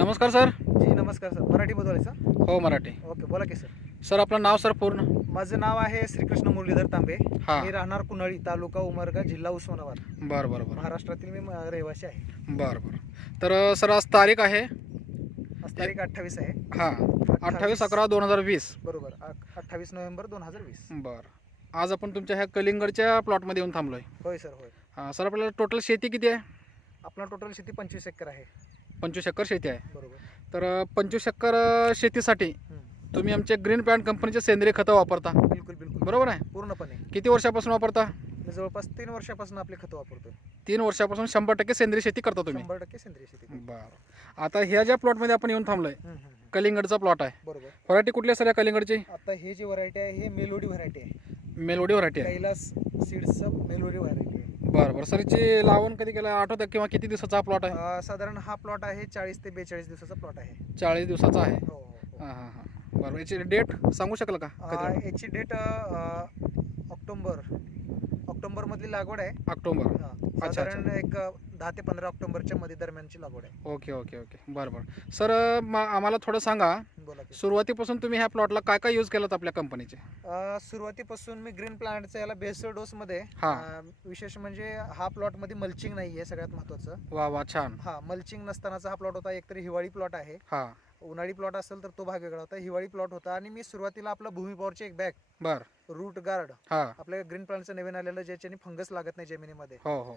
नमस्कार सर. जी नमस्कार सर. मराठी बोलायचं? हो मराठी. ओके, बोला की सर. सर आपलं नाव सर पूर्ण? माझं नाव आहे श्रीकृष्ण मुरलीधर तांबे. हां. मी राहणार कुनळी, तालुका उमरगा, जिल्हा उस्मानाबाद, बरं बरं बरं महाराष्ट्रातील मी रहिवासी आहे. बरं बरं. तर सर आज तारीख आहे आज तारीख 28 आहे. हां 28/11/2020. बरोबर. 28 नोव्हेंबर 2020. बरं. आज आपण तुमच्या ह्या कलिंगडच्या प्लॉटमध्ये येऊन थांबलो आहे. होय सर, होय. हां सर, आपल्याला टोटल शेती किती आहे? आपला टोटल शेती 25 एकर आहे. 25 एकर शेती आहे. बरोबर. तर 25 एकर शेतीसाठी हं. तुम्ही आमचे ग्रीन प्लांट कंपनीचे सेंद्रिय खतं वापरता, बिलकुल बिलकुल बरोबर आहे? पूर्णपणे. किती वर्षापासून वापरता? मी जवळपास 3 वर्षापासून आपले खतं वापरतोय. 3 वर्षापासून 100% सेंद्रिय शेती करता तुम्ही? 100% सेंद्रिय शेती. बरं. आता ह्या ज्या प्लॉटमध्ये आपण येऊन थांबलोय, कलिंगडचा प्लॉट आहे. बरोबर. व्हरायटी कुठली आहे सर या कलिंगडची? आता हे जी व्हरायटी आहे हे मेलोडी व्हरायटी आहे. मेलोडी व्हरायटी आहे. कैलास सीड्सचं मेलोडी व्हरायटी आहे. बरं बरं. सर याची लावण कधी केलं आठवतं किंवा किती दिवसाचा हा प्लॉट आहे? साधारण हा प्लॉट आहे 40 ते 42 दिवसाचा प्लॉट आहे. 40 दिवसाचा आहे. हो, हो, हो. हां हां हां. बरं. याची डेट सांगू शकाल का कधी? याची डेट ऑक्टोबर मधली लागवड आहे. ऑक्टोबर. अच्छा. साधारण एक 10 ते 15 ऑक्टोबरच्या मध्ये दरम्यानची लागवड आहे. Okay okay okay. बरं बरं. सर आम्हाला थोडं सांगा, बोला की. सुरुवातीपासून तुम्ही ह्या प्लॉटला काय काय यूज केलात आपल्या कंपनीचे? सुरुवातीपासून मी ग्रीन प्लांटचा याला बेसल डोस मध्ये हां. विशेष म्हणजे हा प्लॉट मध्ये मल्चिंग नाही आहे सगळ्यात महत्वाचं. वा वा छान. हा, मल्चिंग नसतानाचा हा प्लॉट होता. एकतरी हिवाळी प्लॉट आहे. हां. उन्हाळी प्लॉट असेल तर तो भाग वेगळा होता. हिवाळी प्लॉट होता आणि मी सुरुवातीला आपलं भूमी पॉवरचे एक बॅग, बरं. रूट गार्ड, हां. आपल्या ग्रीन प्लांटचं नवीन आलेलं ज्याच्याने फंगस लागत नाही जमिनीमध्ये, हो हो.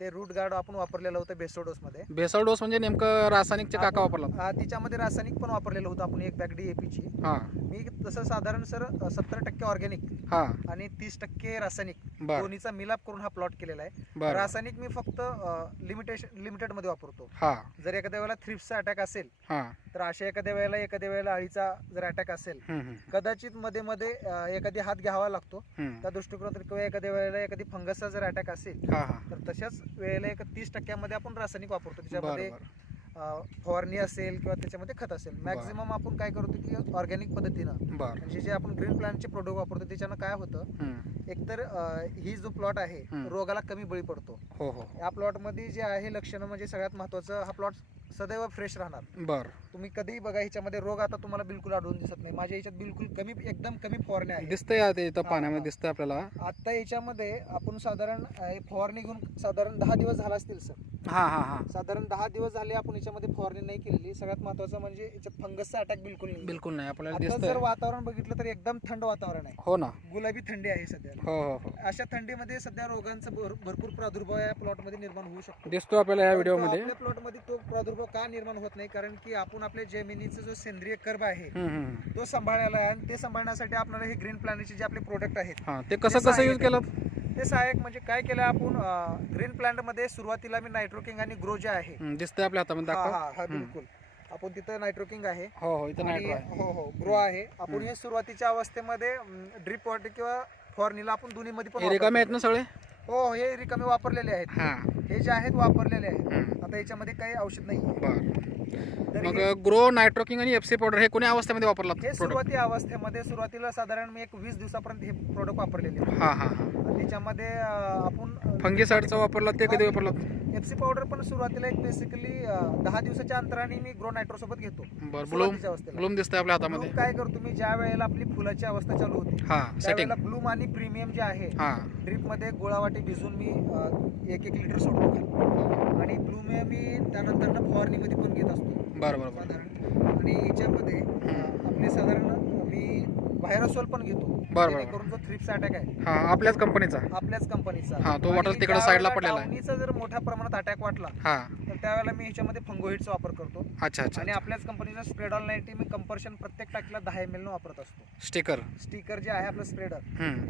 ते रूट गार्ड आपण वापरलेलं होतं बेसोडोस मध्ये. भेसळ डोस म्हणजे नेमकं रासायनिकचे काका वापरला? तिच्यामध्ये रासायनिक पण वापरलेलं होतं आपण, एक बॅग DAP ची. हां. मी तसं साधारण सर 70% ऑर्गॅनिक हां. आणि 30% रासायनिक बरं दोन्हीचा मिलाप करून हा प्लॉट केलेला आहे. बरं. रासायनिक मी फक्त लिमिटेड मध्ये वापरतो. हां जर एखाद्या वेळेला थ्रिप्सचा अटॅक असेल हां. तर अशा एखाद्या वेळेला अळीचा जर अटॅक असेल, कदाचित मध्ये मध्ये एखादी हात घ्यावा लागतो त्या दृष्टिकोनातून, किंवा एखाद्या वेळेला एखादी फंगसचा जर अटॅक असेल हां हां. तर तशाच वेळेला 30% मध्ये आपण रासायनिक वापरतो. त्याच्यामध्ये बरं बरं. फवारणी असेल किंवा त्याच्यामध्ये खत असेल. मॅक्झिमम आपण काय करतो की ऑर्गॅनिक पद्धतीनं, बरं. म्हणजे जे आपण ग्रीन प्लांटचे प्रोडक्ट वापरतो त्याच्यानं काय होतं, एकतर ही जो प्लॉट आहे रोगाला कमी बळी पडतो. हो हो. या प्लॉट मध्ये जे आहे लक्षणं म्हणजे सगळ्यात महत्वाचं, हा प्लॉट सदैव फ्रेश राहणार. बरं. तुम्ही कधीही बघा ह्याच्यामध्ये रोग आता तुम्हाला बिलकुल आढळून दिसत नाही. माझ्या ह्याच्यात बिलकुल एकदम कमी फवारण्या आहेत. दिसतंय ते इथं हां, पाण्यामध्ये हां. दिसतंय आपल्याला. आता याच्यामध्ये आपण साधारण फवारणी घेऊन साधारण 10 दिवस झाला असतील सर. हां हां हां. साधारण 10 दिवस झाले आपण याच्यामध्ये फवारणी नाही केलेली. सगळ्यात महत्वाचं म्हणजे याच्यात फंगसचा अटॅक बिलकुल नाही. बिलकुल नाही आपल्याला आता दिसतंय. जर वातावरण बघितलं तर एकदम थंड वातावरण आहे. हो ना. गुलाबी थंडी आहे सध्या. हो हो हो. अशा थंडीमध्ये सध्या रोगांचा भरपूर प्रादुर्भाव या प्लॉट मध्ये निर्माण होऊ शकतो. दिसतो आपल्याला या परंतु व्हिडिओ मध्ये. आपल्या प्लॉट मध्ये तो प्रादुर्भाव का निर्माण होत नाही, कारण की आपण आपल्या जमिनीचा जो सेंद्रिय कर्ब आहे तो सांभाळायला आहे, आणि ते सांभाळण्यासाठी आपल्याला हे ग्रीन प्लांटचे जे आपले प्रोडक्ट आहेत हां ते कसं यूज केलं? ते सहाय्यक म्हणजे काय केलं आपण, ग्रीन प्लांट मध्ये सुरुवातीला मी नायट्रोकिंग आणि ग्रो जे आहे, दिसतंय आपल्या हातामध्ये दाखवा. हा बिलकुल, आपण तिथं नायट्रोकिंग आहे. हो हो. इथं आणि नायट्रो आहे. हो हो ग्रो आहे. आपण हे सुरुवातीच्या अवस्थेमध्ये ड्रिप वॉटर किंवा फवारणीला आपण दोन्ही मध्ये पण रिकामे आहेत ना सगळे? हो, हे रिकामे वापरलेले आहेत. हां. हे जे आहेत वापरलेले आहेत. आता याच्यामध्ये काही औषध नाही. बरं. तर मग ग्रो, नायट्रोकिंग आणि FC पावडर हे कोणी अवस्थेमध्ये वापरला? हे सुरुवाती अवस्थेमध्ये, सुरुवातीला साधारण मी एक 20 दिवसापर्यंत हे प्रोडक्ट वापरलेले आहेत. हां हां. आणि त्याच्यामध्ये आपण फंगीसाइडचा वापरला ते कधी वापरला? FC पावडर पण सुरुवातीला एक बेसिकली 10 दिवसाच्या अंतराने मी ग्रो नायट्रो सोबत घेतो. बरं. सुरुवातीच्या अवस्थेला. ब्लूम दिसतंय आपल्या हातामध्ये. Bloom काय करतो मी, ज्या वेळेला आपली फुलाची अवस्था चालू होती हां सेटिंग. त्यावेळेला ब्लूम आणि प्रीमियम जे आहे हां. ड्रिप मध्ये गोळावाटी भिजून मी 1-1 लिटर सोडतो. आणि ब्लूम मी त्यानंतर फवारणीमध्ये पण घेत असतो बरं बरं बरं. साधारण. आणि याच्यामध्ये आपले साधारण मी व्हायरसोल पण घेतो, बरं. जेणेकरून जो थ्रिप्स अटॅक आहे हां आपल्याच कंपनीचा. आपल्याच कंपनीचा, हां तो वॉटर तिकडे साईडला पडलेला आहे. डाउनीचा जर मोठ्या प्रमाणात अटॅक वाटला हां. तर त्यावेळेला मी ह्याच्यामध्ये फंगोहिटचा वापर करतो. अच्छा अच्छा. आणि आपल्याच कंपनीचा स्प्रेडॉल 90 मी कंपर्शन प्रत्येक टाकीला 10 ml वापरत असतो. स्टिकर जे आहे आपलं स्प्रेडर,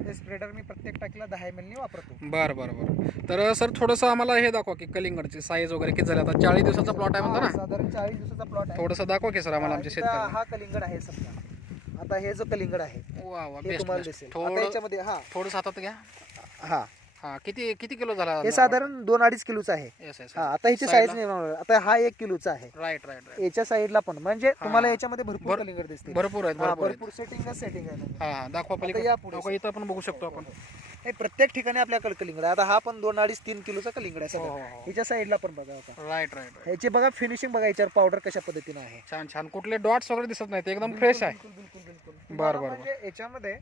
ते स्प्रेडर मी प्रत्येक टाकीला 10 ml वापरतो. बरं बरं बरं. तर सर थोडंसं आम्हाला हे दाखवा की कलिंगडची साईज वगैरे किती झाली. आता 40 दिवसाचा प्लॉट आहे म्हणता ना? साधारण 40 दिवसाचा प्लॉट आहे. थोडंसं दाखवा की सर आम्हाला आमच्या इथं शेतकऱ्याला. हा कलिंगड आहे समजा. आता हे जो कलिंगड आहे वा वा. हे बेस्ट तुम्हाला बेस्ट. दिसेल. आता याच्यामध्ये थोडंसं हातात घ्या. हा किती किती किलो झाला? हे साधारण 2-2.5 किलोचं आहे. Yes yes. आता ह्याची साईज आता हा 1 किलोचा आहे. Right right. याच्या साईडला पण म्हणजे तुम्हाला याच्यामध्ये भरपूर कलिंगड दिसते. भरपूर आहेत. भरपूर सेटिंग आहे. हां हां दाखवा पलीकडे. या पुढे इथं आपण बघू शकतो आपण. नाही, प्रत्येक ठिकाणी आपल्याकडे कलिंगड आहे. आता हा पण 2-2.5-3 किलोचा कलिंगड आहे हो, सगळं. हो, हो. ह्याच्या साईडला पण बघा आता राईट राईट ह्याची बघा फिनिशिंग बघा, याच्यावर पावडर कशा पद्धतीने आहे. छान छान. कुठले डॉट्स वगैरे दिसत नाहीत, एकदम फ्रेश आहे. बिलकुल बिलकुल बिलकुल. बरं, तुम्हाला म्हणजे याच्यामध्ये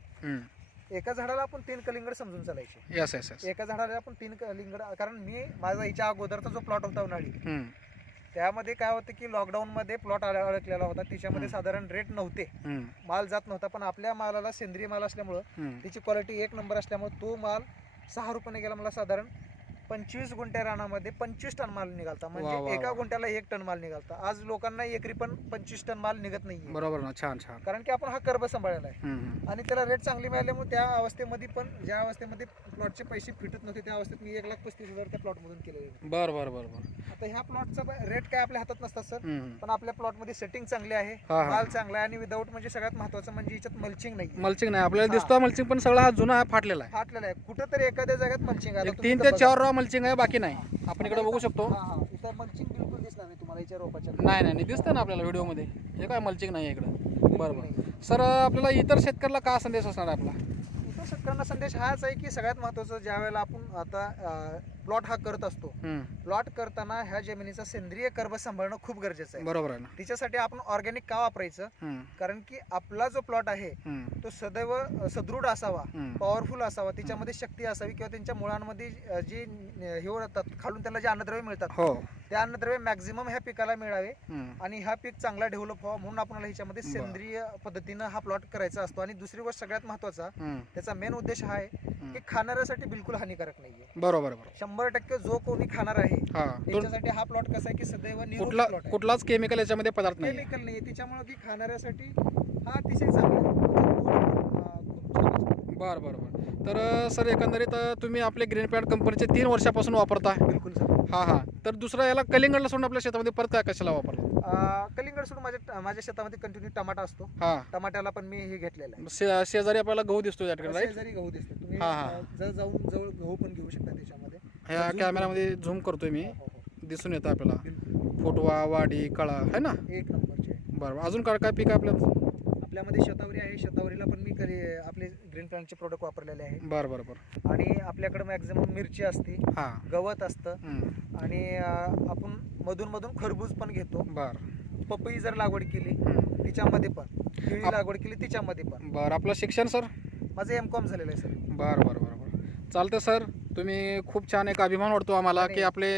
एका झाडाला आपण 3 कलिंगड समजून चालायचे. Yes yes yes. एका झाडाला आपण 3 कलिंगड, कारण मी माझा याच्या अगोदरचा जो प्लॉट होता उन्हाळी, त्यामध्ये काय होतं की लॉकडाऊन मध्ये प्लॉट अडकलेला होता. त्याच्यामध्ये साधारण रेट नव्हते, माल जात नव्हता. पण आपल्या मालाला सेंद्रिय माल असल्यामुळं, त्याची क्वालिटी 1 नंबर असल्यामुळे तो माल 6 रुपयाने गेला. मला साधारण 25 गुंठ्या रानामध्ये 25 टन माल निघालता. वा, वा, म्हणजे एका वा. गुंठ्याला 1 टन माल निघालता. आज लोकांना एकरी पण 25 टन माल निघत नाहीये, बरोबर ना. छान छान. कारण की आपण हा कर्ब सांभाळलेला आहे आणि त्याला रेट चांगली मिळाल्यामुळे त्या अवस्थेमध्ये पण, ज्या अवस्थेमध्ये प्लॉटचे पैसे फिटत नव्हते, त्या अवस्थेत मी 1,35,000 त्या प्लॉट मधून केलेले. बरं बरं बरं बरं. आता ह्या प्लॉटचा रेट काय आपल्या हातात नसतात सर, पण आपल्या प्लॉट मध्ये सेटिंग चांगली आहे, हा, हा. माल चांगला आहे आणि विदाऊट म्हणजे सगळ्यात महत्वाचं म्हणजे याच्यात मल्चिंग नाही, मल्चिंग नाही आपल्याला दिसतो. मल्चिंग पण सगळा हा जुना आहे, फाटलेला आहे. फाटलेला आहे. कुठंतरी एखाद्या जागेत मल्चिंग आहे. 3 ते 4 रॉ मल्चिंग आहे, बाकी नाही. आपण इकडे बघू शकतो. इथं मल्चिंग बिलकुल दिसणार नाही तुम्हाला याच्या रोपाच्या. नाही नाही दिसतं ना आपल्याला व्हिडिओमध्ये. हे काय मल्चिंग नाही आहे इकडं. बरं बरं सर, आपल्याला इतर शेतकऱ्याला काय संदेश असणार आहे आपला? इतर शेतकऱ्यांना संदेश हाच आहे की सगळ्यात महत्वाचं, ज्या वेळेला आपण आता प्लॉट हा करत असतो, प्लॉट करताना ह्या जमिनीचा सेंद्रिय कर्ब सांभाळणं खूप गरजेचं आहे. बरोबर आहे ना. त्याच्यासाठी आपण ऑर्गॅनिक का वापरायचं, कारण की आपला जो प्लॉट आहे तो सदैव सदृढ असावा, पॉवरफुल असावा, त्याच्यामध्ये शक्ती असावी, किंवा त्यांच्या मुळांमध्ये जे हे होतात खालून त्याला जे अन्नद्रव्य मिळतात, हो, ते अन्नद्रव्य मॅक्झिमम ह्या पिकाला मिळावे आणि हा पीक चांगला डेव्हलप व्हावा, म्हणून आपल्याला ह्याच्यामध्ये सेंद्रिय पद्धतीनं हा प्लॉट करायचा असतो. आणि दुसरी गोष्ट सगळ्यात महत्वाचा, त्याचा मेन उद्देश हा आहे की खाणाऱ्यासाठी बिलकुल हानिकारक नाहीये. बरोबर बरोबर. 100% जो कोणी खाणार आहे त्याच्यासाठी हा प्लॉट कसा आहे की सदैव निरोगी प्लॉट आहे. कुठलाच केमिकल याच्यामध्ये पदार्थ नाही. केमिकल नाही, त्याच्यामुळे की खाणाऱ्यासाठी हा अतिशय चांगला आहे. खूप छान असतो. बरं बरं बरं. तर सर एकंदरीत तुम्ही आपले ग्रीन पॅड कंपनीचे 3 वर्षापासून वापरता. बिलकुल सर. हां हां. तर दुसरा याला कलिंगडला सोडून आपल्या शेतामध्ये परत काय कशाला वापरलं? कलिंगड सोडून माझ्या शेतामध्ये कंटिन्यू टमाटा असतो. हां. टमाट्याला पण मी हे घेतलेलं आहे. शेजारी आपल्याला गहू दिसतो या ठिकाणी, राईट? शेजारी गहू दिसतो. तुम्ही जर जाऊन जवळ गहू पण घेऊ शकता त्याच्यामध्ये. ह्या कॅमेरामध्ये झूम करतोय मी, दिसून येतं आपल्याला. बिलकुल फुटवा, वाडी, कळा आहे ना. 1 नंबरचे. बरं. अजून काय काय पीक आहे आपल्याला? आपल्यामध्ये शतावरी आहे. शतावरीला पण मी आपले ग्रीन प्लांटचे प्रोडक्ट वापरलेले आहे. बरं बरं बरं. आणि आपल्याकडे मॅक्झिमम मिरची असते, हां, गवत असतं, आणि आपण मधून मधून खरबूज पण घेतो. बरं. पपई जर लागवड केली तिच्यामध्ये पण, केळी लागवड केली तिच्यामध्ये पण. बरं. आपलं शिक्षण सर? माझं M.Com झालेलं आहे सर. बरं बरं बरं बरं. चालतं सर. तुम्ही खूप छान एक अभिमान वाटतो आम्हाला की आपले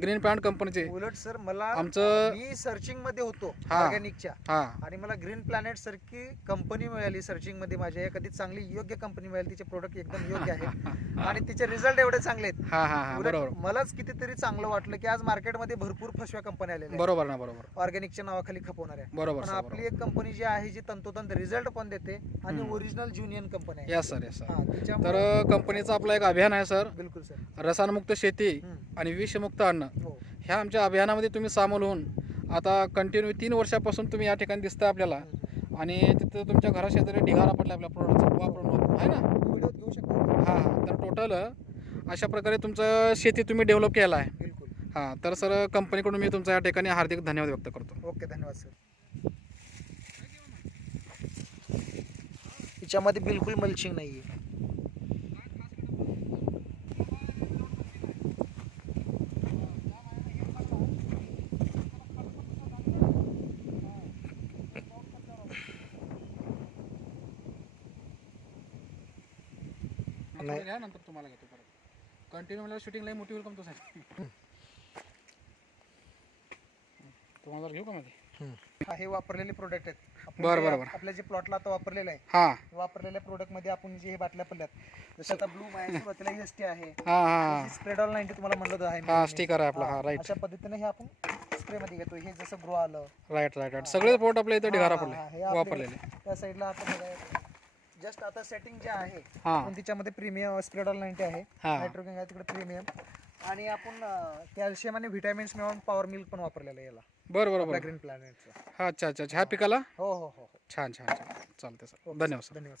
ग्रीन प्लांट कंपनीचे. उलट सर मला मी सर्चिंग मध्ये होतो हा. ऑर्गॅनिकच्या, हां, आणि मला ग्रीन प्लॅनेट सारखी कंपनी मिळाली सर्चिंग मध्ये. माझ्या एखादी चांगली योग्य कंपनी मिळाली, तिचे प्रोडक्ट एकदम योग्य आहेत आणि तिचे रिझल्ट एवढे चांगले आहेत. हां हां हां. उलट बरोबर मलाच कितीतरी चांगलं वाटलं की आज मार्केटमध्ये भरपूर फसव्या कंपन्या आलेल्या आहेत, बरोबर ना. बरोबर ऑर्गॅनिकच्या नावाखाली खपवणाऱ्या. बरोबर पण सर, आपली बरोबर. एक कंपनी जी आहे जी तंतोतंत रिझल्ट पण देते आणि ओरिजिनल ज्युनियन कंपनी आहे. Yes sir, yes sir. हा, त्याच्यामुळे तर कंपनीचं आपलं एक अभियान आहे सर, बिलकुल सर. रसायनमुक्त शेती आणि विषमुक्त अन्न. हो. ह्या आमच्या अभियानामध्ये तुम्ही सामील होऊन आता कंटिन्यू 3 वर्षापासून तुम्ही या ठिकाणी दिसता आपल्याला, आणि तिथं तुमच्या घरा शेजारी ढिगारा पडला आपल्या प्रोडक्टचा वापरून आहे ना. व्हिडिओ घेऊ शकता. हां. तर टोटल अशा प्रकारे तुमचं शेती तुम्ही डेव्हलप केला आहे. बिलकुल. हां. तर सर कंपनीकडून मी तुमचा या ठिकाणी हार्दिक धन्यवाद व्यक्त करतो. ओके, धन्यवाद सर. तिच्यामध्ये बिलकुल मल्चिंग नाहीये. नंतर तुम्हाला घेतो परत. कंटिन्यू मला शूटिंग लई मोठी होईल का तुझं? तुम्हाला घेऊ का मध्ये? हे वापरलेले प्रोडक्ट आहेत. बरं बरं बरं. आपल्या जे प्लॉटला आता वापरलेलं आहे, हां वापरलेल्या प्रोडक्ट मध्ये आपण जे हे बाटल्या पडल्यात, जसं आता ब्लू आहे, सुरुवातीला EST आहे, हां हां स्प्रेडॉल 90 तुम्हाला म्हणलं होतं आहे. हां. स्टिकर आहे आपला. हां, राईट अशा पद्धतीने हे आपण स्प्रे मध्ये घेतो. हे जसं ग्रो आलं, राईट राईट राईट. सगळे पोट आपल्या इथं ढिगारा हे पडले आपले वापरलेले. त्या साईडला आता बघा, जस्ट आता सेटिंग जे आहे हां पण तिच्यामध्ये प्रीमियम स्प्रेडॉल 90 आहे, हां. नायट्रोकिंग आहे तिकडे प्रीमियम, आणि आपण कॅल्शियम आणि व्हिटॅमिन्स मिळून पॉवर मिल्क पण वापरलेलं आहे याला, बरं बरं आपल्या बरं. ग्रीन प्लॅनेटचं. हां. अच्छा अच्छा अच्छा. ह्या पिकाला हो हो हो हो. छान छान छान. चालते सर. धन्यवाद सर. धन्यवाद.